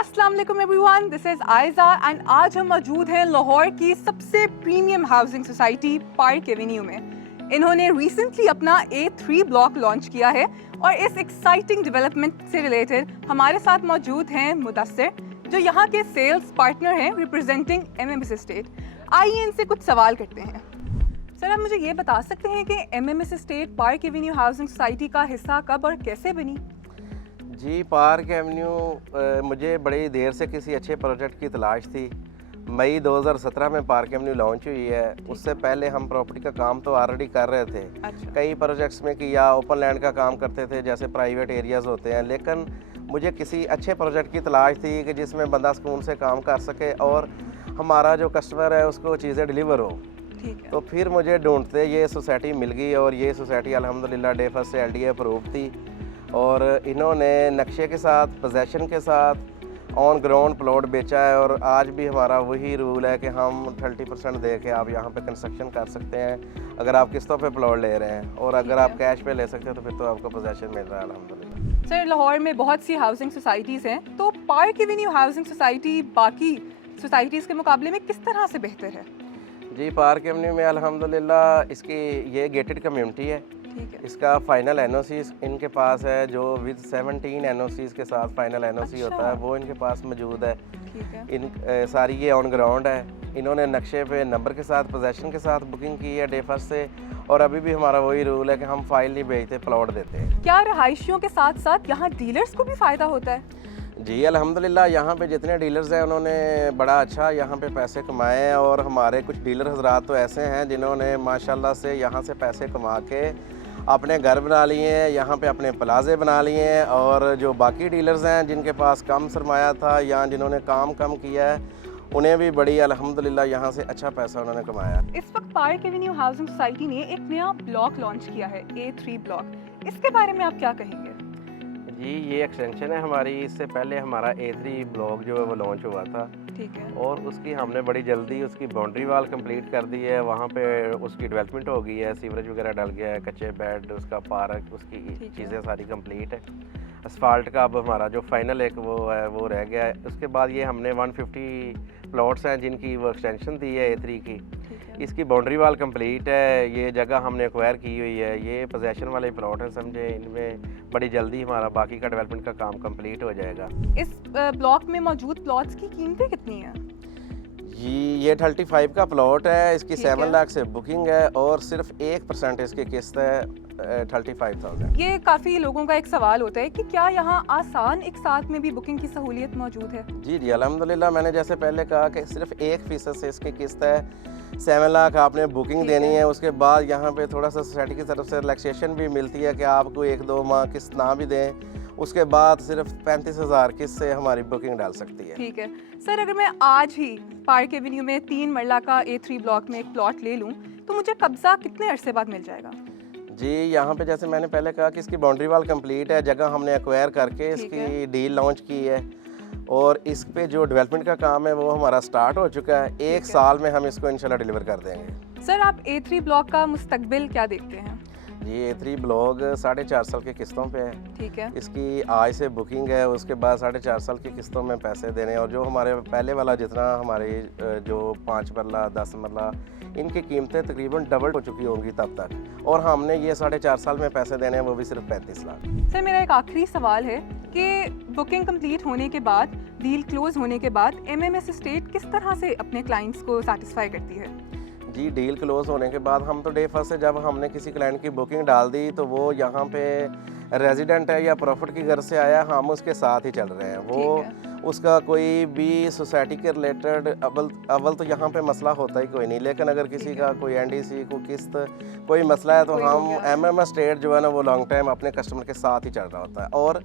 अस्सलाम वालेकुम everyone, this is Aiza and आज हम मौजूद हैं लाहौर की सबसे premium housing society park Avenue में। इन्होंने रिसेंटली अपना A3 ब्लॉक लॉन्च किया है और इस एक्साइटिंग डेवलपमेंट से रिलेटेड हमारे साथ मौजूद हैं मुदस्सिर, जो यहाँ के सेल्स पार्टनर हैं रिप्रेजेंटिंग MMS एस्टेट। आइए इनसे कुछ सवाल करते हैं। सर, आप मुझे ये बता सकते हैं कि MMS estate park Avenue housing society का हिस्सा कब और कैसे बनी? जी, पार्क एवेन्यू मुझे बड़ी देर से किसी अच्छे प्रोजेक्ट की तलाश थी। मई 2017 में पार्क एवेन्यू लॉन्च हुई है। उससे पहले हम प्रॉपर्टी का काम तो ऑलरेडी कर रहे थे। अच्छा। कई प्रोजेक्ट्स में किया, ओपन लैंड का काम करते थे जैसे प्राइवेट एरियाज़ होते हैं, लेकिन मुझे किसी अच्छे प्रोजेक्ट की तलाश थी कि जिसमें बंदा सुकून से काम कर सके और हमारा जो कस्टमर है उसको चीज़ें डिलीवर हो। ठीक है। तो फिर मुझे ढूंढते ये सोसाइटी मिल गई और ये सोसाइटी अल्हम्दुलिल्लाह डे फर्स्ट से LDA अप्रूव थी और इन्होंने नक्शे के साथ, पोजेसन के साथ ऑन ग्राउंड प्लॉट बेचा है। और आज भी हमारा वही रूल है कि हम 30% दे के आप यहाँ पे कंस्ट्रक्शन कर सकते हैं अगर आप किस्तों पे प्लॉट ले रहे हैं, और अगर आप कैश पे ले सकते हैं तो फिर तो आपको पोजेसन मिल रहा है अल्हम्दुलिल्लाह। सर, लाहौर में बहुत सी हाउसिंग सोसाइटीज़ हैं, तो पार्क एवेन्यू हाउसिंग सोसाइटी बाकी सोसाइटीज़ के मुकाबले में किस तरह से बेहतर है? जी, पार्क एवेन्यू में अल्हम्दुलिल्लाह इसकी ये गेटेड कम्युनिटी है। ठीक है। इसका फाइनल NOC इनके पास है, जो विद 17 NOCs के साथ फाइनल NOC अच्छा। होता है वो इनके पास मौजूद है। ठीक है। इन सारी ये ऑन ग्राउंड है। इन्होंने नक्शे पे नंबर के साथ, पोजेसन के साथ बुकिंग की है डे फर्स्ट से, और अभी भी हमारा वही रूल है कि हम फाइल नहीं भेजते, प्लॉट देते हैं। क्या रहायशियों के साथ साथ यहाँ डीलर्स को भी फ़ायदा होता है? जी अल्हम्दुलिल्लाह, यहाँ पे जितने डीलर्स हैं उन्होंने बड़ा अच्छा यहाँ पे पैसे कमाए हैं, और हमारे कुछ डीलर हजरात तो ऐसे हैं जिन्होंने माशाल्लाह से यहाँ से पैसे कमा के अपने घर बना लिए हैं, यहाँ पे अपने प्लाजे बना लिए हैं। और जो बाकी डीलर्स हैं जिनके पास कम सरमाया था या जिन्होंने काम कम किया है, उन्हें भी बड़ी अल्हम्दुलिल्लाह यहाँ से अच्छा पैसा उन्होंने कमाया। इस वक्त पार्क एवेन्यू हाउसिंग सोसाइटी ने एक नया ब्लॉक लॉन्च किया है, A3 ब्लॉक। इसके बारे में आप क्या कहेंगे? जी, ये एक्सटेंशन है हमारी। इससे पहले हमारा A3 ब्लॉक जो है वो लॉन्च हुआ था। ठीक है। और उसकी हमने बड़ी जल्दी उसकी बाउंड्री वाल कंप्लीट कर दी है। वहाँ पे उसकी डेवलपमेंट हो गई है, सीवरेज वगैरह डल गया है, कच्चे बेड, उसका पार्क, उसकी चीज़ें सारी कंप्लीट है। असफाल्ट का अब हमारा जो फाइनल एक वो है वो रह गया है। उसके बाद ये हमने 150 प्लॉट्स हैं जिनकी वो एक्सटेंशन दी है A3 की। इसकी बाउंड्री वाल कंप्लीट है। ये जगह हमने एक्वायर की हुई है। ये पोजेसन वाले प्लॉट हैं, समझे। इनमें बड़ी जल्दी हमारा बाकी का डेवलपमेंट का काम कंप्लीट हो जाएगा। इस ब्लॉक में मौजूद प्लॉट्स की कीमतें कितनी हैं? जी, ये 35 का प्लॉट है। इसकी ठीक है। 7 लाख से बुकिंग है और सिर्फ 1% इसकी किस्त है 35,000। ये काफ़ी लोगों का एक सवाल होता है कि क्या यहाँ आसान एक साथ में भी बुकिंग की सहूलियत मौजूद है? जी जी अल्हम्दुलिल्लाह, मैंने जैसे पहले कहा कि सिर्फ 1% से इसकी किस्त है। 7 लाख आपने बुकिंग देनी है। उसके बाद यहाँ पे थोड़ा सा सोसाइटी की तरफ से रिलैक्सेशन भी मिलती है कि आपको 1-2 माह किस्त ना भी दें। उसके बाद सिर्फ 35,000 किस्त से हमारी बुकिंग डाल सकती है। ठीक है। सर, अगर मैं आज ही पार्क एवेन्यू में 3 मरला का A3 ब्लॉक में एक प्लॉट ले लूँ तो मुझे कब्जा कितने अरसे बाद मिल जाएगा? जी, यहाँ पे जैसे मैंने पहले कहा कि इसकी बाउंड्री वाल कंप्लीट है। जगह हमने एक्वायर करके इसकी डील लॉन्च की है और इस पे जो डेवलपमेंट का काम है वो हमारा स्टार्ट हो चुका है। 1 साल में हम इसको इंशाल्लाह डिलीवर कर देंगे। सर, आप A3 ब्लॉक का मुस्तकबिल क्या देखते हैं? जी, A3 ब्लॉक 4.5 साल की किस्तों पे है। ठीक है। इसकी आज से बुकिंग है, उसके बाद 4.5 साल की किस्तों में पैसे देने, और जो हमारे पहले वाला जितना हमारे जो 5 मरला 10 मरला इनकी कीमतें तकरीबन डबल हो चुकी होंगी तब तक, और हमने ये 4.5 साल में पैसे देने हैं, वो भी सिर्फ 35 लाख। सर, मेरा एक आखिरी सवाल है कि बुकिंग कंप्लीट होने के बाद, डील क्लोज होने के बाद MMS एस्टेट किस तरह से अपने क्लाइंट्स को सेटिस्फाई करती है? जी, डील क्लोज होने के बाद हम तो डे फर्स्ट से जब हमने किसी क्लाइंट की बुकिंग डाल दी तो वो यहाँ पे रेजिडेंट है या प्रॉफिट की घर से आया, हम उसके साथ ही चल रहे हैं। वो उसका कोई भी सोसाइटी के रिलेटेड अव्वल तो यहाँ पे मसला होता ही कोई नहीं, लेकिन अगर किसी का कोई NDC को किस्त कोई मसला है तो हम MMS एस्टेट जो है ना वो लॉन्ग टाइम अपने कस्टमर के साथ ही चल रहा होता है। और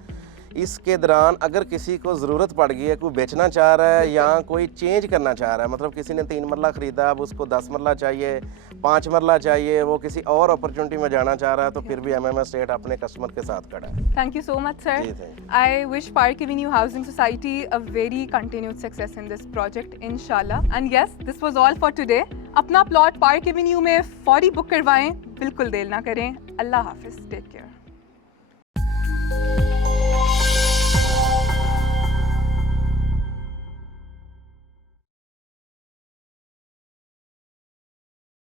इसके दौरान अगर किसी को ज़रूरत पड़ गई है, कोई बेचना चाह रहा है या कोई चेंज करना चाह रहा है, मतलब किसी ने 3 मरला ख़रीदा, अब उसको 10 मरला चाहिए, 5 मरला चाहिए, वो किसी और अपॉर्चुनिटी में जाना चाह रहा है, तो फिर भी MMS एस्टेट अपने कस्टमर के साथ खड़ा है। Thank you so much sir. I wish Park Avenue housing society a very continued success in this project इंशाल्लाह। And yes, this was all for today. अपना प्लॉट पार्क एवेन्यू में फौरी book करवाएं, बिल्कुल देर ना करें। अल्लाह हाफिज़, टेक केयर।